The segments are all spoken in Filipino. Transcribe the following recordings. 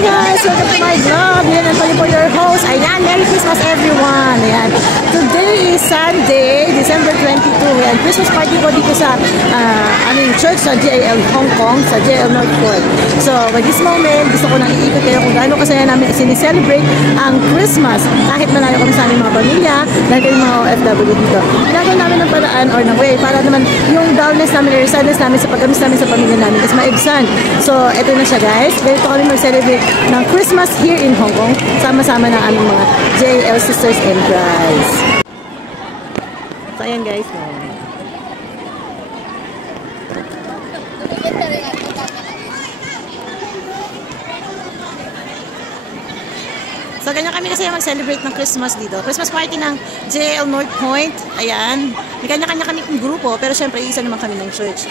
Hi guys! Welcome to my vlog! Yan ang po your host. Ayan, Merry Christmas everyone! Ayan. Today is Sunday, December 22. Ayan, Christmas party ko dito sa aming church sa JL Hong Kong, sa JL North Point. So, by this moment, gusto ko nang iikot kayo kung gaano kasaya namin sinicelebrate ang Christmas. Kahit malayo kami sa aming mga pamilya, dahil kami mga OFW dito. Ginagawa namin ng paraan or ng way para naman yung dullness namin or sadness namin sa pagkamis namin sa pamilya namin is maibsan. So, eto na siya guys. Ganito kami mag-celebrate ng Christmas here in Hong Kong. Sama-sama ng aming mga JL Sisters in Christ. So, ayan guys. So, ganyan kami kasi mag-celebrate ng Christmas dito. Christmas party ng JL North Point. Ayan. May kanya-kanya kami kong grupo, pero syempre, isa naman kami ng church.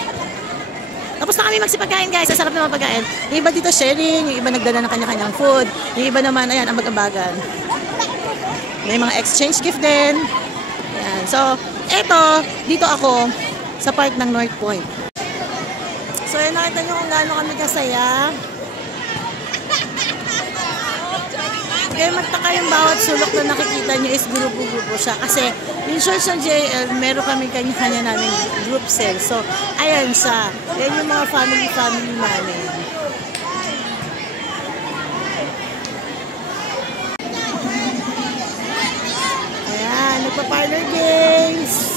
Tapos na kami magsipagkain guys. Ang sarap naman pagkain. Yung iba dito sharing, yung iba nagdala ng kanya-kanyang food. Yung iba naman, ayan, ang mag-ambagan. May mga exchange gift din. Ayan. So, eto, dito ako sa part ng North Point. So, ayan, nakita nyo kung gaano kami kasaya. Kaya magtaka yung bawat sulok na nakikita nyo is grupo-grupo siya. Kasi yung church ng JL, meron kami kanya-kanya namin group cell. So, ayan siya. Yan yung mga family namin. Ayan, nagpa-parlor games.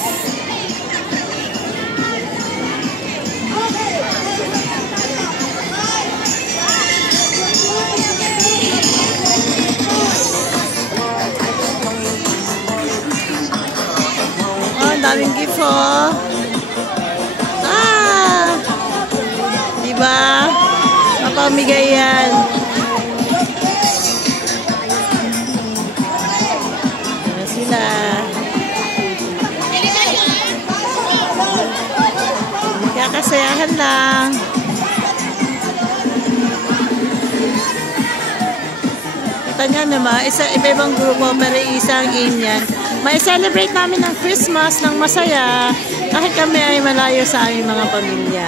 Daming gift oh. Diba? Mapamigay yan. Ayan sila. Magkakasayahan lang. Kita nyo naman, iba-ibang grupo pero isang inyan. May celebrate namin ng Christmas ng masaya kahit kami ay malayo sa aming mga pamilya.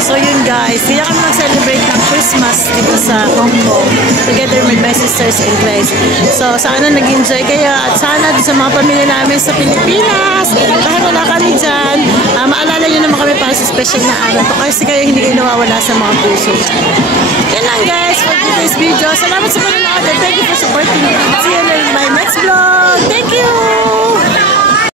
So yun guys, kaya kami mag-celebrate ng Christmas dito sa Hong Kong together with my sisters in Christ. So sana nag-enjoy kayo at sana sa mga pamilya namin sa Pilipinas, kahit wala kami dyan, maalala nyo naman kami para sa special na araw kasi kayo hindi kayo nawawala sa mga puso. Yan lang guys for today's video. Salamat sa panonood and thank you for supporting me. See you in my next vlog. Thank you!